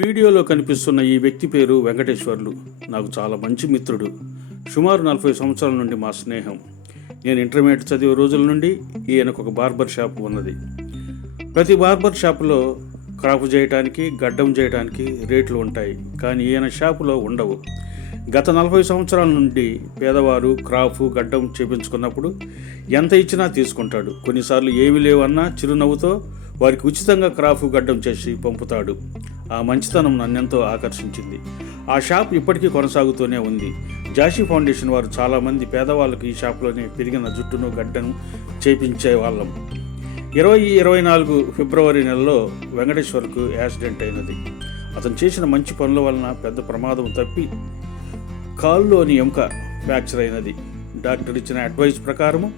వీడియోలో కనిపిస్తున్న ఈ వ్యక్తి పేరు వెంకటేశ్వర్లు. నాకు చాలా మంచి మిత్రుడు. సుమారు 40 సంవత్సరాల నుండి మా స్నేహం. నేను ఇంటర్మీడియట్ చదివే రోజుల నుండి ఈయనకు ఒక బార్బర్ షాప్ ఉన్నది. ప్రతి బార్బర్ షాపులో క్రాఫ్ చేయడానికి, గడ్డం చేయడానికి రేట్లు ఉంటాయి, కానీ ఈయన షాపులో ఉండవు. గత 40 సంవత్సరాల నుండి పేదవారు క్రాఫ్, గడ్డం చేపించుకున్నప్పుడు ఎంత ఇచ్చినా తీసుకుంటాడు. కొన్నిసార్లు ఏమీ లేవన్నా చిరునవ్వుతో వారికి ఉచితంగా క్రాఫ్, గడ్డం చేసి పంపుతాడు. ఆ మంచితనం నన్నెంతో ఆకర్షించింది. ఆ షాప్ ఇప్పటికీ కొనసాగుతూనే ఉంది. జాషి ఫౌండేషన్ వారు చాలామంది పేదవాళ్ళకు ఈ షాప్లోనే పెరిగిన జుట్టును, గడ్డను చేపించే వాళ్ళం. 2024 ఫిబ్రవరి నెలలో వెంకటేశ్వర్కు యాక్సిడెంట్ అయినది. అతను చేసిన మంచి పనుల వలన పెద్ద ప్రమాదం తప్పి కాలులోని ఎముక ఫ్రాక్చర్ అయినది. డాక్టర్ ఇచ్చిన అడ్వైస్ ప్రకారము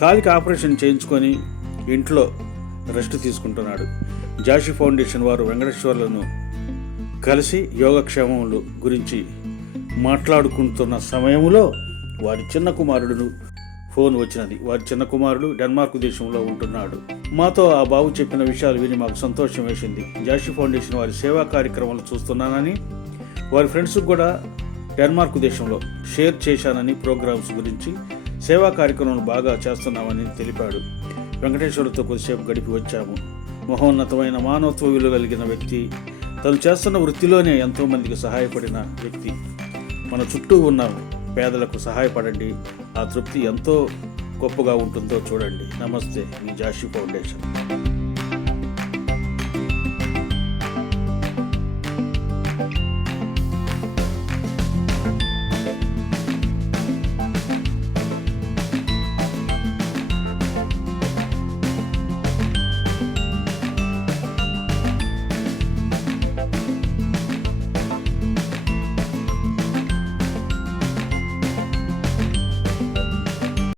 కాలికి ఆపరేషన్ చేయించుకొని ఇంట్లో రెస్ట్ తీసుకుంటున్నాడు. జాషి ఫౌండేషన్ వారు వెంకటేశ్వర్లను కలిసి యోగక్షేమములు గురించి మాట్లాడుకుంటున్న సమయంలో వారి చిన్న కుమారుడు ఫోన్ వచ్చినది. వారి చిన్న కుమారుడు డెన్మార్క్ దేశంలో ఉంటున్నాడు. మాతో ఆ బాబు చెప్పిన విషయాలు విని మాకు సంతోషం వేసింది. జాషి ఫౌండేషన్ వారి సేవా కార్యక్రమాలు చూస్తున్నానని, వారి ఫ్రెండ్స్కి కూడా డెన్మార్క్ దేశంలో షేర్ చేశానని, ప్రోగ్రామ్స్ గురించి సేవా కార్యక్రమాలు బాగా చేస్తున్నామని తెలిపాడు. వెంకటేశ్వర్లతో కొద్దిసేపు గడిపి వచ్చాము. మహోన్నతమైన మానవత్వ విలువ కలిగిన వ్యక్తి. తను చేస్తున్న వృత్తిలోనే ఎంతోమందికి సహాయపడిన వ్యక్తి. మన చుట్టూ ఉన్న పేదలకు సహాయపడండి. ఆ తృప్తి ఎంతో గొప్పగా ఉంటుందో చూడండి. నమస్తే, మీ జాషి ఫౌండేషన్.